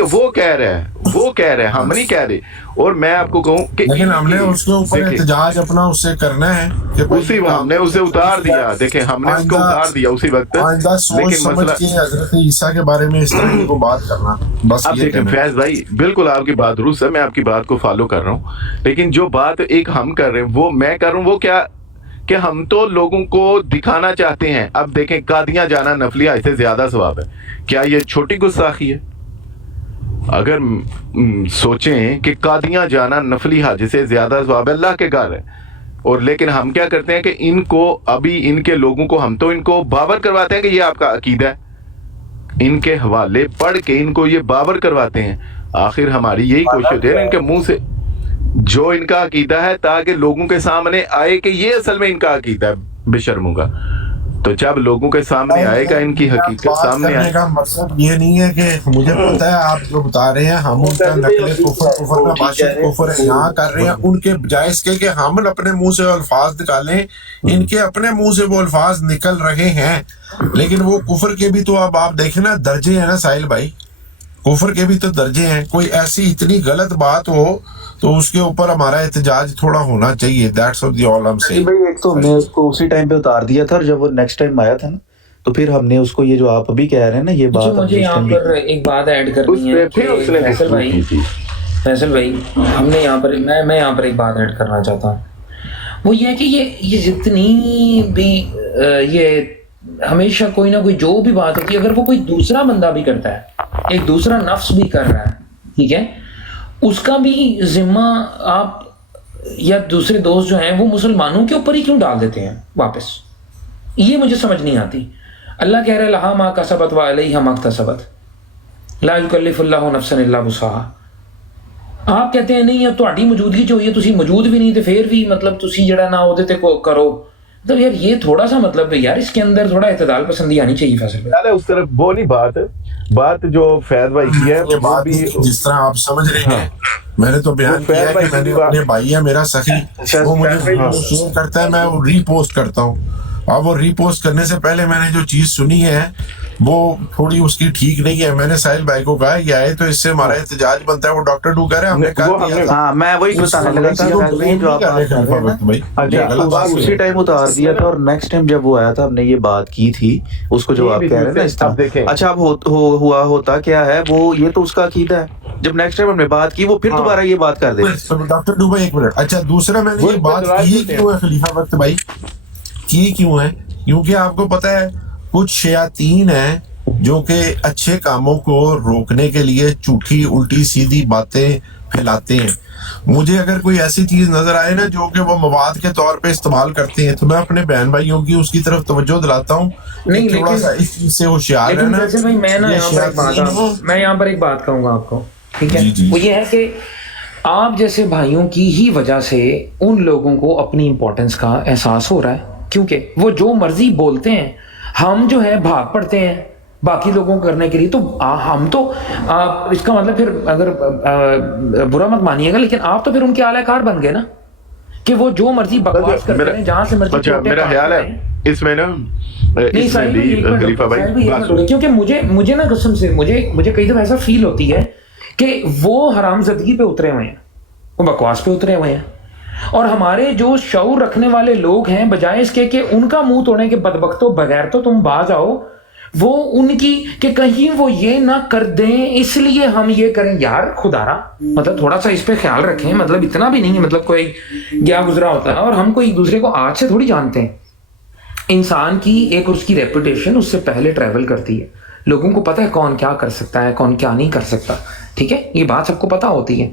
ٹھیک ہے وہ کہہ رہے ہیں ہم نہیں کہہ رہے. اور میں آپ کو کہوں کہ لیکن ہم نے اس کے اوپر احتجاج اپنا اس سے کرنا ہے کہ اسی ہم نے اسے اتار دیا. دیکھیں ہم نے اس کو اتار دیا اسی وقت. آئندہ سوچ لیکن سمجھ مسئلہ کے حضرت عیسیٰ کے بارے میں اس طرح کو بات کرنا. بس اب یہ دیکھیں فیض بھائی بالکل آپ کی بات درست ہے, میں آپ کی بات کو فالو کر رہا ہوں. لیکن جو بات ایک ہم کر رہے ہیں وہ میں کر رہا ہوں وہ کیا کہ ہم تو لوگوں کو دکھانا چاہتے ہیں. اب دیکھیں قادیاں جانا نفلی حج سے زیادہ ثواب ہے. کیا یہ چھوٹی گستاخی ہے؟ اگر سوچیں کہ قادیاں جانا نفلی حج سے زیادہ ثواب ہے, اللہ کے گھر ہے. اور لیکن ہم کیا کرتے ہیں کہ ان کو ابھی ان کے لوگوں کو ہم تو ان کو باور کرواتے ہیں کہ یہ آپ کا عقیدہ ہے. ان کے حوالے پڑھ کے ان کو یہ باور کرواتے ہیں. آخر ہماری یہی کوشش ہوتی ہے نا ان کے منہ سے جو ان کا عقیدہ ہے, تاکہ لوگوں کے سامنے آئے کہ یہ اصل میں ان کا عقیدہ ہے بے شرموں کا. تو جب لوگوں کے سامنے آئے گا ان کی حقیقت سامنے آئے کا مقصد یہ نہیں ہے کہ مجھے پتہ ہے آپ جو بتا رہے ہیں ہم ان کا نقل کفر کا باشد کفر یہاں کر رہے ہیں, ان کے بجائے اس کے کہ ہم اپنے منہ سے الفاظ نکالیں. ان کے اپنے منہ سے وہ الفاظ نکل رہے ہیں, لیکن وہ کفر کے بھی تو اب آپ دیکھیں نا درجے ہیں نا ساحل بھائی, کفر کے بھی تو درجے ہیں. کوئی ایسی اتنی غلط بات ہو تو اس کے اوپر ہمارا احتجاج تھوڑا ہونا چاہیے. دیٹس آف دی آل ہم سے بھائی ایک تو ہم نے اس کو اسی ٹائم پہ اتار دیا تھا, اور جب وہ نیکسٹ ٹائم آیا تھا نا تو پھر ہم نے اس کو یہ جو آپ ابھی کہہ رہے ہیں نا یہ بات مجھے یہاں پر ایک بات ایڈ کرنی ہے فیصل بھائی ہم نے یہاں پر میں یہاں پر ایک بات ایڈ کرنا چاہتا ہوں. وہ یہ ہے کہ یہ جتنی بھی یہ ہمیشہ کوئی نہ کوئی جو بھی بات ہوتی ہے, اگر وہ کوئی دوسرا بندہ بھی کرتا ہے, ایک دوسرا نفس بھی کر رہا ہے, ٹھیک ہے, اس کا بھی ذمہ آپ یا دوسرے دوست جو ہیں وہ مسلمانوں کے اوپر ہی کیوں ڈال دیتے ہیں واپس؟ یہ مجھے سمجھ نہیں آتی. اللہ کہہ رہا ہے لہا ما کسبت وعلیہا ما اکتسبت لا یکلف اللہ نفسا الا وسعہا. آپ کہتے ہیں نہیں تہاڈی موجودگی جو ہے تسی موجود بھی نہیں تے پھر بھی مطلب تسی جڑا نہ اودے تے کرو. تو یار یہ تھوڑا سا مطلب یار اس کے اندر تھوڑا اعتدال پسندی آنی چاہیے فیصل بھائی. اس طرف وہ نہیں بات جو فیض بھائی کی ہے بات جس طرح آپ سمجھ رہے ہیں. میں نے تو بیان کیا ہے کہ میں نے اپنے بھائی ہے میرا سخی, وہ مجھے شیئر کرتا ہے, میں وہ ری پوسٹ کرتا ہوں. اب وہ ری پوسٹ کرنے سے پہلے میں نے جو چیز سنی ہے وہ تھوڑی اس کی ٹھیک نہیں ہے. میں نے ساحل بھائی کو کہا یہ آئے تو اس سے ہمارا احتجاج بنتا ہے. وہ ڈاکٹر ڈو کہہ رہے ہیں ہم نے کہا دیا تھا. ہاں میں وہی بتانے لگا تھا جو آپ اسی ٹائم اتار دیا تھا, اور نیکسٹ ٹائم جب وہ آیا تھا ہم نے یہ بات کی تھی اس کو جو آپ کہہ رہے ہیں نا اس طرح. اچھا اب ہوا ہوتا کیا ہے وہ یہ تو اس کا عقیدہ ہے. جب نیکسٹ ٹائم ہم نے بات کی وہ پھر دوبارہ یہ بات کر دے. ڈاکٹر ڈو بھائی ایک منٹ. اچھا دوسرا میں نے یہ بات کی کیوں ہے خلیفہ وقت بھائی, کی کیوں ہے؟ کیونکہ آپ کو پتہ ہے کچھ شیاطین ہیں جو کہ اچھے کاموں کو روکنے کے لیے جھوٹی الٹی سیدھی باتیں پھیلاتے ہیں. مجھے اگر کوئی ایسی چیز نظر آئے نا جو کہ وہ مواد کے طور پہ استعمال کرتے ہیں تو میں اپنے بہن بھائیوں کی اس کی طرف توجہ دلاتا ہوں کہ تھوڑا سا اس چیز سے ہوشیار رہنا. میں یہاں پر ایک بات کہوں گا آپ کو, ٹھیک ہے, وہ یہ ہے کہ آپ جیسے بھائیوں کی ہی وجہ سے ان لوگوں کو اپنی امپورٹنس کا احساس ہو رہا ہے, کیونکہ وہ جو مرضی بولتے ہیں ہم جو ہے بھاگ پڑتے ہیں باقی لوگوں کو کرنے کے لیے. تو ہم تو اس کا مطلب پھر اگر برا مت مانیے گا لیکن آپ تو پھر ان کے اعلی کار بن گئے نا, کہ وہ جو مرضی بکواس کرتے ہیں جہاں سے مرضی. اچھا میرا خیال ہے اس میں نا خلیفہ بھائی, کیونکہ مجھے نا قسم سے مجھے کئی دفعہ ایسا فیل ہوتی ہے کہ وہ حرام زدگی پہ اترے ہوئے ہیں, وہ بکواس پہ اترے ہوئے ہیں, اور ہمارے جو شعور رکھنے والے لوگ ہیں بجائے اس کے کہ ان کا منہ توڑنے کے بدبختوں بغیر تو تم باز آؤ, وہ ان کی کہ کہیں وہ یہ نہ کر دیں اس لیے ہم یہ کریں. یار خدارا مطلب تھوڑا سا اس پہ خیال رکھیں, مطلب اتنا بھی نہیں ہے, مطلب کوئی گیا گزرا ہوتا ہے اور ہم کو ایک دوسرے کو آج سے تھوڑی جانتے ہیں. انسان کی ایک اس کی ریپوٹیشن اس سے پہلے ٹریول کرتی ہے. لوگوں کو پتہ ہے کون کیا کر سکتا ہے کون کیا نہیں کر سکتا, ٹھیک ہے, یہ بات سب کو پتہ ہوتی ہے.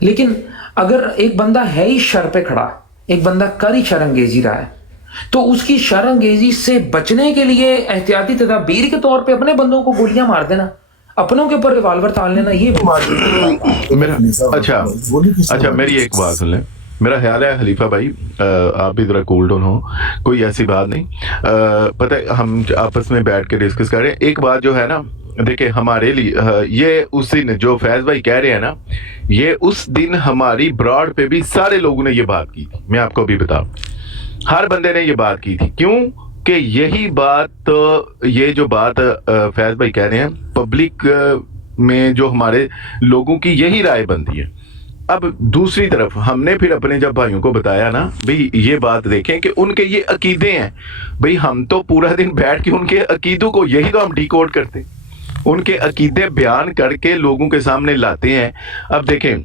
لیکن اگر ایک بندہ ہے ہی شر پہ کھڑا, ایک بندہ کر ہی شر انگیزی رہا ہے, تو اس کی شر انگیزی سے بچنے کے لیے احتیاطی تدابیر کے طور پہ اپنے بندوں کو گولیاں مار دینا, اپنوں کے اوپر ریوالور تال لینا, یہ اچھا میری ایک بات سن لیں. میرا خیال ہے خلیفہ بھائی آپ بھی ذرا کول ڈاؤن ہو, کوئی ایسی بات نہیں. پتہ ہے ہم آپس میں بیٹھ کے ڈسکس کر رہے ہیں. ایک بات جو ہے نا دیکھیں ہمارے لیے یہ اس دن جو فیض بھائی کہہ رہے ہیں نا, یہ اس دن ہماری براڈ پہ بھی سارے لوگوں نے یہ بات کی تھی. میں آپ کو بھی بتاؤں ہر بندے نے یہ بات کی تھی. کیوں کہ یہی بات یہ جو بات فیض بھائی کہہ رہے ہیں پبلک میں جو ہمارے لوگوں کی یہی رائے بنتی ہے. اب دوسری طرف ہم نے پھر اپنے جب بھائیوں کو بتایا نا بھئی یہ بات دیکھیں کہ ان کے یہ عقیدے ہیں, بھئی ہم تو پورا دن بیٹھ کے ان کے عقیدوں کو یہی تو ہم ڈی کوڈ کرتے ہیں, ان کے عقیدے بیان کر کے لوگوں کے سامنے لاتے ہیں. اب دیکھیں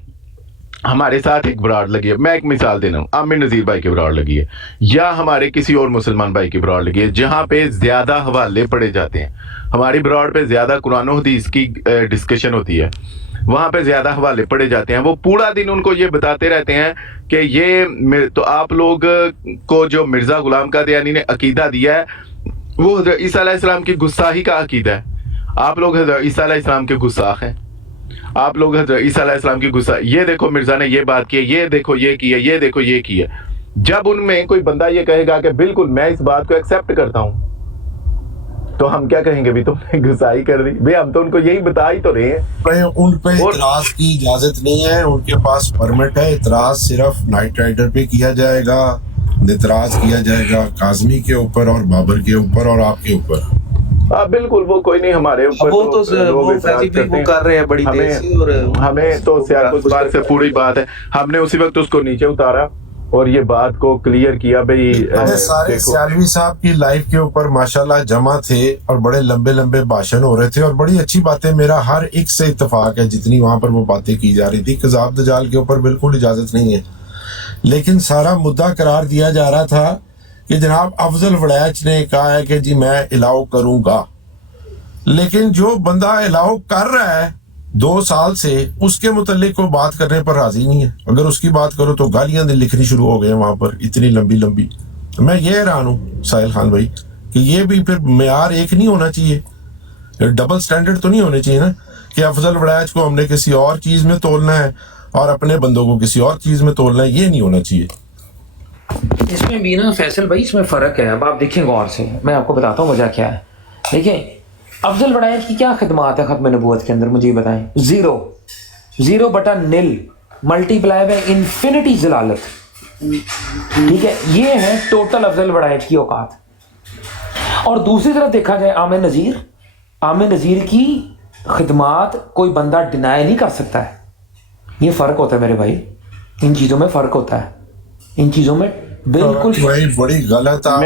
ہمارے ساتھ ایک براڑ لگی ہے, میں ایک مثال دینا ہوں, عامر نذیر بھائی کی براڑ لگی ہے یا ہمارے کسی اور مسلمان بھائی کی براڑ لگی ہے جہاں پہ زیادہ حوالے پڑے جاتے ہیں. ہماری براڑ پہ زیادہ قرآن و حدیث کی ڈسکشن ہوتی ہے, وہاں پہ زیادہ حوالے پڑے جاتے ہیں. وہ پورا دن ان کو یہ بتاتے رہتے ہیں کہ یہ تو آپ لوگ کو جو مرزا غلام قادیانی نے عقیدہ دیا ہے وہ حضرت عیسیٰ علیہ السلام کی گستاخی کا عقیدہ ہے. آپ لوگ حضرت عیسیٰ علیہ السلام کے گستاخ ہیں, آپ لوگ حضرت عیسیٰ علیہ السلام کی گستاخ, یہ دیکھو مرزا نے یہ بات کی ہے, یہ دیکھو یہ کی ہے, یہ دیکھو یہ کی ہے. جب ان میں کوئی بندہ یہ کہے گا کہ بالکل میں اس بات کو ایکسیپٹ کرتا ہوں, تو ہم کیا کہیں گے بھی تم نے گسائی کر دی, بھئی ہم تو ان کو یہی بتا ہی تو رہے ہیں. ان پہ اعتراض کی اجازت نہیں ہے, ان کے پاس پرمٹ ہے. اعتراض صرف نائٹ رائڈر پہ کیا جائے گا, اعتراض کیا جائے گا کاظمی کے اوپر اور بابر کے اوپر اور آپ کے اوپر. بالکل وہ کوئی نہیں ہمارے اوپر, وہ تو وہ فیضی بھائی وہ کر رہے ہیں بڑی دیر سے, اور ہمیں تو سیاق اس بات سے پوری بات ہے. ہم نے اسی وقت اس کو نیچے اتارا اور یہ بات کو کلیئر کیا. بھئی سارے سیالوی صاحب کی لائف کے اوپر ماشاءاللہ جمع تھے اور بڑے لمبے لمبے بھاشن ہو رہے تھے اور بڑی اچھی باتیں, میرا ہر ایک سے اتفاق ہے جتنی وہاں پر وہ باتیں کی جا رہی تھی. کذاب دجال کے اوپر بالکل اجازت نہیں ہے, لیکن سارا مدعا قرار دیا جا رہا تھا کہ جناب افضل وڑیچ نے کہا ہے کہ جی میں الاؤ کروں گا, لیکن جو بندہ الاؤ کر رہا ہے 2 سال سے اس کے متعلق کوئی بات کرنے پر راضی نہیں ہے. اگر اس کی بات کرو تو گالیاں لکھنی شروع ہو گئے ہیں وہاں پر اتنی لمبی لمبی. میں یہ حیران ہوں ساحل خان بھائی کہ یہ بھی پھر معیار ایک نہیں ہونا چاہیے, ڈبل سٹینڈرڈ تو نہیں ہونے چاہیے نا کہ افضل وڑیچ کو ہم نے کسی اور چیز میں تولنا ہے اور اپنے بندوں کو کسی اور چیز میں تولنا ہے, یہ نہیں ہونا چاہیے. اس میں بھی نا فیصل بھائی اس میں فرق ہے. اب آپ دیکھیں غور سے, میں آپ کو بتاتا ہوں وجہ کیا ہے. دیکھیں افضل وڑیچ کی کیا خدمات ہے ختم نبوت کے اندر, مجھے بتائیں. 0/0 ملٹی پلائی بائی انفینٹی ضلالت, ٹھیک ہے, یہ ہے ٹوٹل افضل وڑیچ کی اوقات. اور دوسری طرف دیکھا جائے عامر نذیر کی خدمات کوئی بندہ ڈینائی نہیں کر سکتا ہے. یہ فرق ہوتا ہے میرے بھائی, ان چیزوں میں فرق ہوتا ہے, ان چیزوں میں بالکل بڑی غلط آپ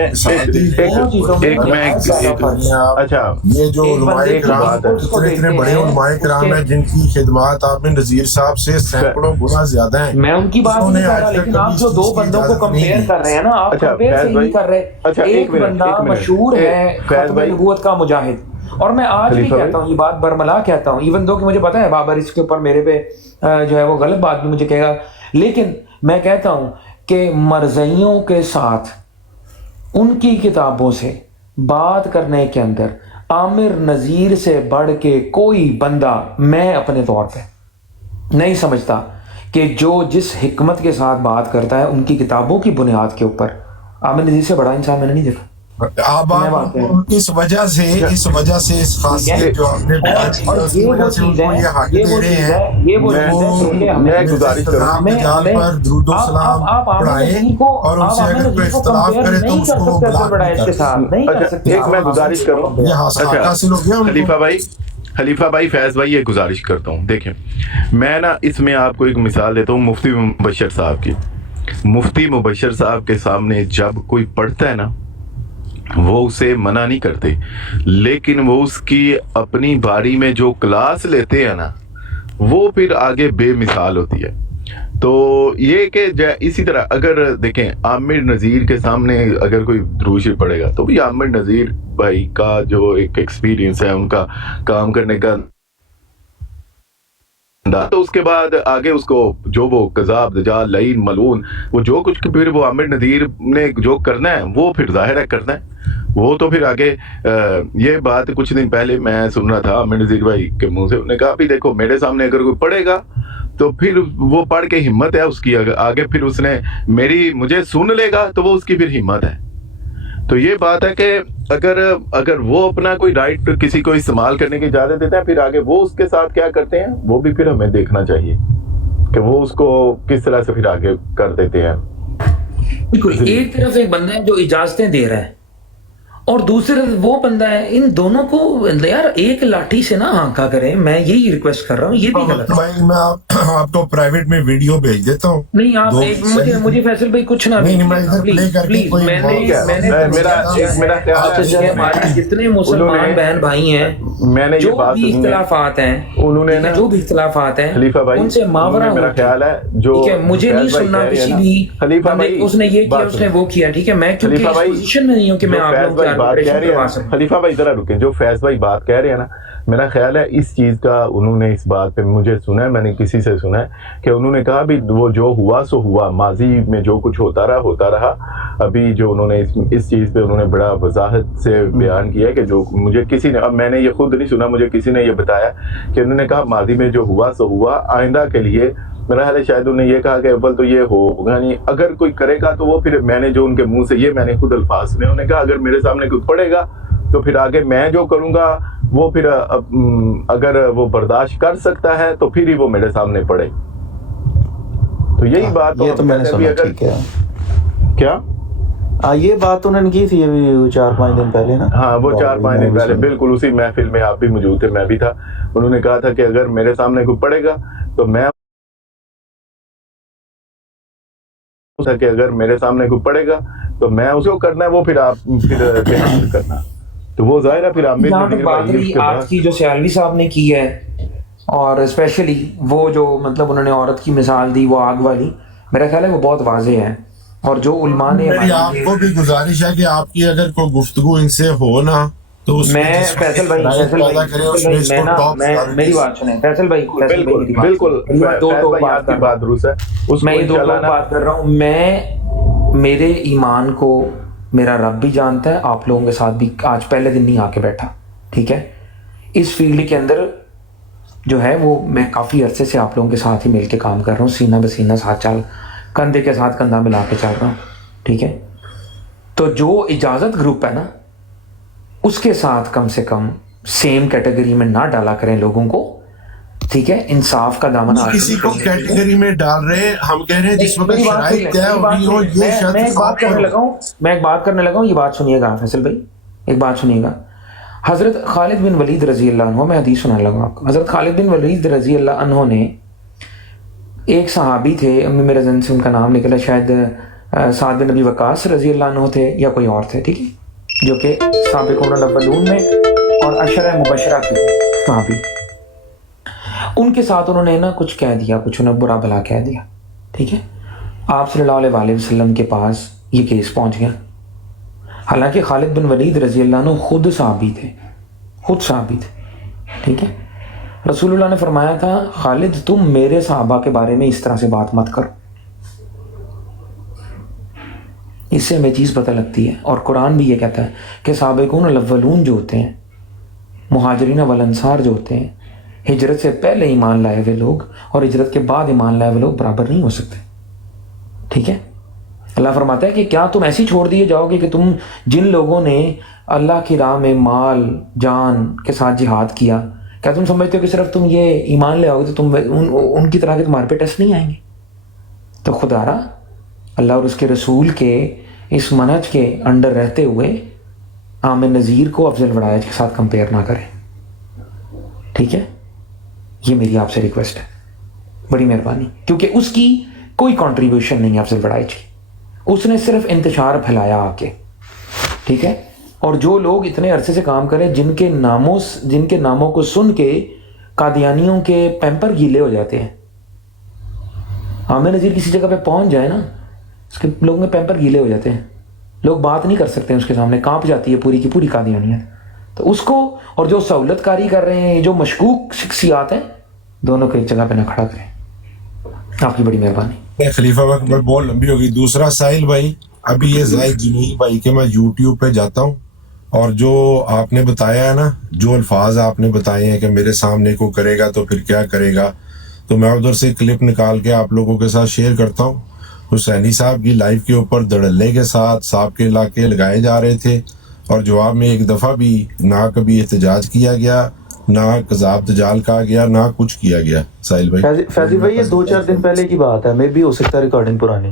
اچھا یہ جو علماء کرام اتنے بڑے علماء کرام ہیں جن کی خدمات آپ نذیر صاحب سے سینکڑوں گنا زیادہ ہیں. میں ان کی بات نہیں کر رہا, لیکن آپ جو 2 بندوں کو کمپیئر کر رہے ہیں نا, آپ کمپیئر نہیں کر رہے. ایک بندہ مشہور ہے ختم نبوت کا مجاہد, اور میں آج بھی کہتا ہوں یہ بات برملا کہتا ہوں, ایون دو کہ مجھے پتا ہے بابر اس کے اوپر میرے پہ جو ہے وہ غلط بات بھی مجھے کہے گا, لیکن میں کہتا ہوں کہ مرزائیوں کے ساتھ ان کی کتابوں سے بات کرنے کے اندر عامر نذیر سے بڑھ کے کوئی بندہ میں اپنے طور پہ نہیں سمجھتا کہ جو جس حکمت کے ساتھ بات کرتا ہے ان کی کتابوں کی بنیاد کے اوپر عامر نذیر سے بڑا انسان میں نے نہیں دیکھا. آپ اس وجہ سے اس خاصیت جو آپ نے بیان کی اس کی وجہ سے ان کو یہ حق دے رہے ہیں میں گزارش کروں پر درود و سلام پڑھائیں اور ان سے اگر کوئی اختلاف کرے تو اس کو بلاک کریں. ایک میں گزارش کروں, یہ حاصل ہو گیا. خلیفہ بھائی فیض بھائی یہ گزارش کرتا ہوں, دیکھیں میں نا اس میں آپ کو ایک مثال دیتا ہوں مفتی مبشر صاحب کی. مفتی مبشر صاحب کے سامنے جب کوئی پڑھتا ہے نا وہ اسے منع نہیں کرتے, لیکن وہ اس کی اپنی باری میں جو کلاس لیتے ہیں نا وہ پھر آگے بے مثال ہوتی ہے. تو یہ کہ اسی طرح اگر دیکھیں عامر نذیر کے سامنے اگر کوئی دروش پڑے گا تو بھی عامر نذیر بھائی کا جو ایک ایکسپیرینس ہے ان کا کام کرنے کا, تو اس کے بعد آگے اس کو جو وہ کذاب دجال لعین ملعون وہ جو کچھ پھر وہ عامر نذیر نے جو کرنا ہے وہ پھر ظاہر ہے کرنا ہے. وہ تو پھر آگے یہ بات کچھ دن پہلے میں سن رہا تھا عامر نذیر بھائی کے منہ سے, انہوں نے کہا بھی دیکھو میرے سامنے اگر کوئی پڑھے گا تو پھر وہ پڑھ کے ہمت ہے اس کی, آگے پھر اس نے مجھے سن لے گا تو وہ اس کی پھر ہمت ہے. تو یہ بات ہے کہ اگر وہ اپنا کوئی رائٹ کسی کو استعمال کرنے کی اجازت دیتے ہیں, پھر آگے وہ اس کے ساتھ کیا کرتے ہیں وہ بھی پھر ہمیں دیکھنا چاہیے کہ وہ اس کو کس طرح سے پھر آگے کر دیتے ہیں. بالکل ایک طرف ایک بندہ ہے جو اجازتیں دے رہا ہے اور دوسرے وہ بندہ ہے. ان دونوں کو یار ایک لاٹھی سے نہ ہانکا کریں. میں یہی ریکویسٹ کر رہا ہوں, یہ بھی غلط ہے. بھائی میں آپ کو پرائیویٹ میں ویڈیو بھیج دیتا ہوں. نہیں آپ مجھے فیصل بھائی کچھ نہ جتنے مسلمان بہن بھائی ہیں, میں نے جو بھی اختلافات ہیں, ان سے ماورا میرا خیال ہے جو مجھے نہیں سننا کسی بھی اس نے یہ کیا اس نے وہ کیا. ٹھیک ہے, میں کیونکہ اس پوزیشن میں نہیں ہوں کہ میں آپ لوگوں خلیفہ بھائی ذرا رکیں. جو فیض بھائی بات کہہ رہے ہیں نا, میرا خیال ہے اس چیز کا انہوں نے اس بات پہ مجھے سنا ہے, میں نے کسی سے سنا ہے کہ انہوں نے کہا بھی وہ جو ہوا سو ہوا, ماضی میں جو کچھ ہوتا رہا. ابھی جو انہوں نے اس چیز پہ انہوں نے بڑا وضاحت سے بیان کیا کہ جو مجھے کسی نے, اب میں نے یہ خود نہیں سنا, مجھے کسی نے یہ بتایا کہ انہوں نے کہا ماضی میں جو ہوا سو ہوا, آئندہ کے لیے میرا خیال ہے شاید انہوں نے یہ کہا کہ اول تو یہ ہوگا نہیں, اگر کوئی کرے گا تو وہ پھر میں نے جو ان کے منہ سے یہ میں نے خود الفاظ سنے, انہوں نے کہا اگر میرے سامنے کوئی پڑے گا تو پھر آگے میں جو کروں گا وہ پھر اگر وہ برداشت کر سکتا ہے تو پھر ہی وہ میرے سامنے پڑے. تو یہی بات یہ تو میں نے سنا. ٹھیک ہے, کیا یہ بات انہوں نے کی تھی ابھی 4-5 دن پہلے نا. ہاں وہ 4-5 دن پہلے بالکل اسی محفل میں آپ بھی موجود تھے, میں بھی تھا. انہوں نے کہا تھا کہ اگر میرے سامنے کوئی پڑے گا تو میں کہ اگر میرے سامنے کوئی پڑے گا تو میں اس کو کرنا ہے, وہ پھر آپ پھر کرنا. تو وہ ظاہر ہے پھر آج کی جو سیالوی صاحب نے کی ہے, اور اسپیشلی وہ جو مطلب انہوں نے عورت کی مثال دی وہ آگ والی, میرا خیال ہے وہ بہت واضح ہے. اور جو علماء نے آپ کو بھی گزارش ہے کہ آپ کی اگر کوئی گفتگو ان سے ہو نا تو میں فیصل بھائی میری بات سنیں. فیصل بھائی بالکل بات درست ہے, میں یہ 2 بات کر رہا ہوں. میں میرے ایمان کو میرا رب بھی جانتا ہے, آپ لوگوں کے ساتھ بھی آج پہلے دن نہیں آ کے بیٹھا. ٹھیک ہے, اس فیلڈ کے اندر جو ہے وہ میں کافی عرصے سے آپ لوگوں کے ساتھ ہی مل کے کام کر رہا ہوں, سینہ بسینہ ساتھ کندھے کے ساتھ کندھا ملا کے چل رہا ہوں. ٹھیک ہے, تو جو اجازت گروپ ہے نا اس کے ساتھ کم سے کم سیم کیٹیگری میں نہ ڈالا کریں لوگوں کو. ٹھیک ہے, انصاف کا دامن کسی کو کیٹیگری میں ڈال رہے ہیں, ہم کہہ رہے ہیں جس وقت شرائط طے ہو رہی ہو. میں ایک بات کرنے لگا ہوں, یہ بات سنیے گا فیصل بھائی, ایک بات سنیے گا. حضرت خالد بن ولید رضی اللہ عنہ, میں حدیث سنانے لگا آپ کو. حضرت خالد بن ولید رضی اللہ عنہ نے, ایک صحابی تھے, میرے ذہن سے ان کا نام نکلا, شاید سعد بن ابی وقاص رضی اللہ عنہ تھے یا کوئی اور تھے. ٹھیک ہے, جو کہ سابقون الاولون میں اور عشرہ مبشرہ کے صحابی. ان کے ساتھ انہوں نے نا کچھ کہہ دیا, کچھ انہیں برا بھلا کہہ دیا. ٹھیک ہے, آپ صلی اللہ علیہ وسلم کے پاس یہ کیس پہنچ گیا. حالانکہ خالد بن ولید رضی اللہ عنہ خود صحابی تھے. ٹھیک ہے, رسول اللہ نے فرمایا تھا خالد تم میرے صحابہ کے بارے میں اس طرح سے بات مت کرو. اس سے ہمیں چیز پتہ لگتی ہے, اور قرآن بھی یہ کہتا ہے کہ سابقون الاولون جو ہوتے ہیں, مہاجرین والانصار جو ہوتے ہیں, ہجرت سے پہلے ایمان لائے ہوئے لوگ اور ہجرت کے بعد ایمان لائے ہوئے لوگ برابر نہیں ہو سکتے. ٹھیک ہے, اللہ فرماتا ہے کہ کیا تم ایسی چھوڑ دیے جاؤ گے کہ تم جن لوگوں نے اللہ کی راہ میں مال جان کے ساتھ جہاد کیا, کیا تم سمجھتے ہو کہ صرف تم یہ ایمان لے آؤ گے تو تم ان کی طرح کے تمہارے پہ ٹیسٹ نہیں آئیں گے؟ تو خدا را اللہ اور اس کے رسول کے اس منہج کے انڈر رہتے ہوئے عام نذیر کو افضل وڑائج کے ساتھ کمپیئر نہ کریں. ٹھیک ہے, یہ میری آپ سے ریکویسٹ ہے, بڑی مہربانی, کیونکہ اس کی کوئی کنٹریبیوشن نہیں ہے افضل وڑائج کی, اس نے صرف انتشار پھیلایا آ کے. ٹھیک ہے, اور جو لوگ اتنے عرصے سے کام کریں جن کے ناموں کو سن کے قادیانیوں کے پیمپر گیلے ہو جاتے ہیں. عامر نذیر کسی جگہ پہ پہنچ جائے نا, اس کے لوگوں کے پیمپر گیلے ہو جاتے ہیں, لوگ بات نہیں کر سکتے اس کے سامنے, کانپ جاتی ہے پوری کی پوری قادیانیت. تو اس کو اور جو سہولت کاری کر رہے ہیں, جو مشکوک شخصیات ہیں, دونوں کو ایک جگہ پہ نہ کھڑا کریں. آپ کی بڑی مہربانی. خلیفہ وقت میں بہت لمبی ہوگی. دوسرا ساحل بھائی, ابھی یہ زائد جنوبی بھائی کہ میں یوٹیوب پہ جاتا ہوں اور جو آپ نے بتایا ہے نا, جو الفاظ آپ نے بتائے ہیں کہ میرے سامنے کو کرے گا تو پھر کیا کرے گا, تو میں ادھر سے کلپ نکال کے آپ لوگوں کے ساتھ شیئر کرتا ہوں. حسینی صاحب کی لائف کے اوپر دڑلے کے ساتھ صاحب کے علاقے لگائے جا رہے تھے, اور جواب میں ایک دفعہ بھی نہ کبھی احتجاج کیا گیا, نہ قذاب دجال کہا گیا, نہ کچھ کیا گیا. ساحل بھائی, فیضی بھائی, یہ 2-4 دن پہلے کی بات ہے, میں بھی ہو سکتا ہے ریکارڈنگ پرانی.